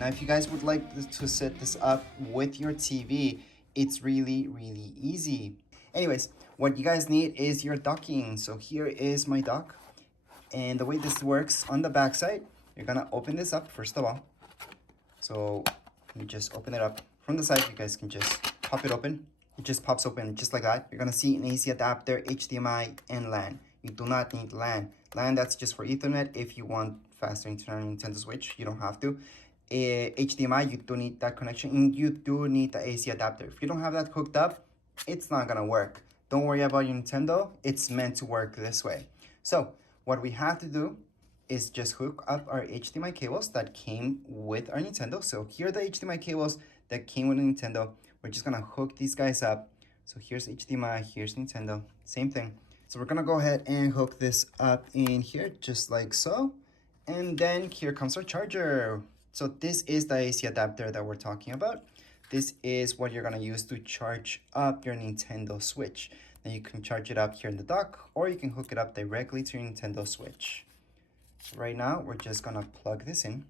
Now, if you guys would like to set this up with your TV, it's really, really easy. Anyways, what you guys need is your docking. So here is my dock. And the way this works on the back side, you're gonna open this up first of all. So you just open it up from the side. You guys can just pop it open. It just pops open just like that. You're gonna see an AC adapter, HDMI, and LAN. You do not need LAN. LAN, that's just for Ethernet. If you want faster internet on Nintendo Switch, you don't have to. HDMI, you do need that connection, and you do need the AC adapter. If you don't have that hooked up, it's not gonna work. Don't worry about your Nintendo. It's meant to work this way. So what we have to do is just hook up our HDMI cables that came with our Nintendo. So here are the HDMI cables that came with the Nintendo. We're just gonna hook these guys up. So here's HDMI, here's Nintendo, same thing. So we're gonna go ahead and hook this up in here, just like so. And then here comes our charger. So this is the AC adapter that we're talking about. This is what you're gonna use to charge up your Nintendo Switch. Now you can charge it up here in the dock, or you can hook it up directly to your Nintendo Switch. So right now, we're just gonna plug this in,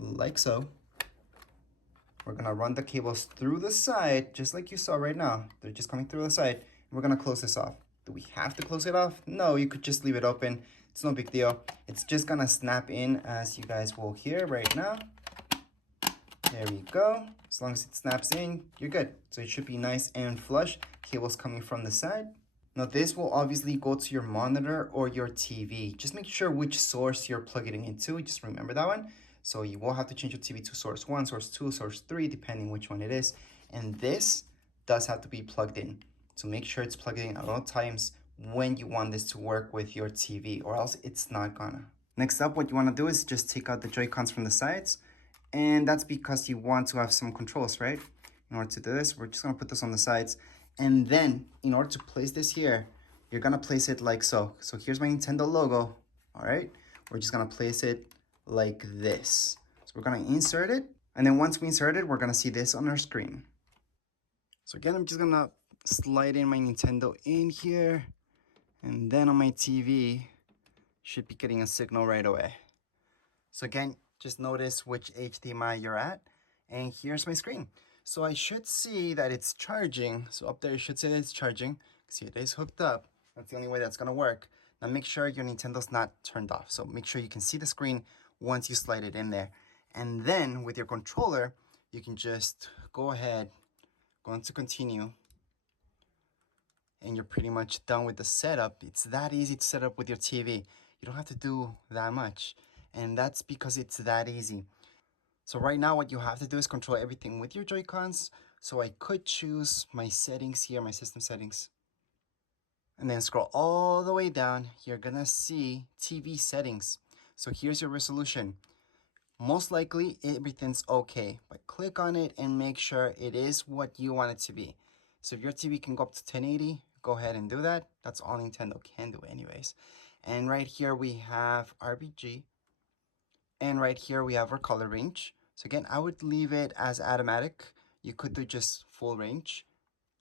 like so. We're gonna run the cables through the side, just like you saw right now. They're just coming through the side. We're gonna close this off. Do we have to close it off? No, you could just leave it open. It's no big deal. It's just gonna snap in, as you guys will hear right now. There we go. As long as it snaps in, you're good. So it should be nice and flush. Cables coming from the side. Now this will obviously go to your monitor or your TV. Just make sure which source you're plugging it into. Just remember that one. So you will have to change your TV to source 1, source 2, source 3, depending which one it is. And this does have to be plugged in. So make sure it's plugged in at all times when you want this to work with your TV, or else it's not gonna. Next up, what you wanna do is just take out the Joy-Cons from the sides. And that's because you want to have some controls, right? In order to do this, we're just gonna put this on the sides. And then in order to place this here, you're gonna place it like so. So here's my Nintendo logo, all right? We're just gonna place it like this. So we're gonna insert it. And then once we insert it, we're gonna see this on our screen. So again, I'm just gonna slide in my Nintendo in here. And then on my TV, should be getting a signal right away. So again, just notice which HDMI you're at. And here's my screen. So I should see that it's charging. So up there, it should say that it's charging. See, it is hooked up. That's the only way that's gonna work. Now make sure your Nintendo's not turned off. So make sure you can see the screen once you slide it in there. And then with your controller, you can just go ahead, go into continue. And you're pretty much done with the setup. It's that easy to set up with your TV. You don't have to do that much. And that's because it's that easy. So right now, what you have to do is control everything with your Joy-Cons. So I could choose my settings here, my system settings. And then scroll all the way down. You're gonna see TV settings. So here's your resolution. Most likely, everything's okay. But click on it and make sure it is what you want it to be. So if your TV can go up to 1080, go ahead and do that. That's all Nintendo can do anyways. And right here, we have RGB. And right here, we have our color range. So again, I would leave it as automatic. You could do just full range.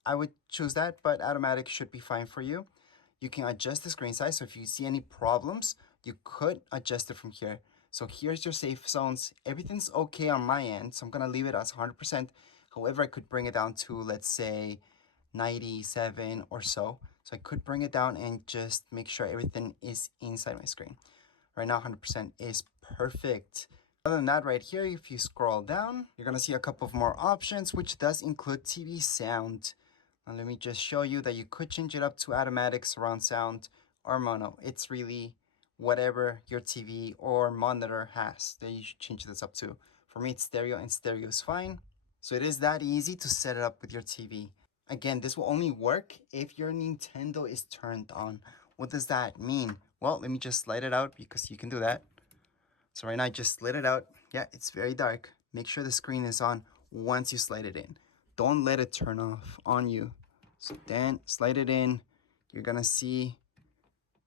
I would choose that, but automatic should be fine for you. You can adjust the screen size. So if you see any problems, you could adjust it from here. So here's your safe zones. Everything's okay on my end. So I'm gonna leave it as 100%. However, I could bring it down to, let's say, 97 or so. So I could bring it down and just make sure everything is inside my screen. Right now, 100% is perfect. Other than that, right here, if you scroll down, you're gonna see a couple of more options, which does include TV sound. Now let me just show you that you could change it up to automatic, surround sound, or mono. It's really whatever your TV or monitor has that you should change this up to. For me, it's stereo, and stereo is fine. So it is that easy to set it up with your TV. Again, this will only work if your Nintendo is turned on. What does that mean? Well, let me just slide it out because you can do that. So right now I just slid it out. Yeah, it's very dark. Make sure the screen is on once you slide it in. Don't let it turn off on you. So then slide it in. You're gonna see,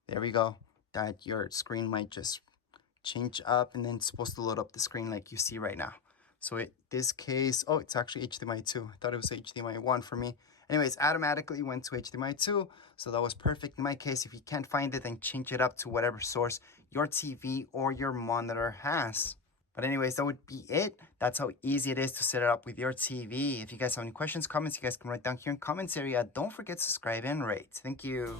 there we go, that your screen might just change up and then it's supposed to load up the screen like you see right now. So in this case, oh, it's actually HDMI 2. I thought it was HDMI 1 for me. Anyways, automatically went to HDMI 2, so that was perfect. In my case, if you can't find it, then change it up to whatever source your TV or your monitor has. But anyways, that would be it. That's how easy it is to set it up with your TV. If you guys have any questions, comments, you guys can write down here in comments area. Don't forget to subscribe and rate. Thank you.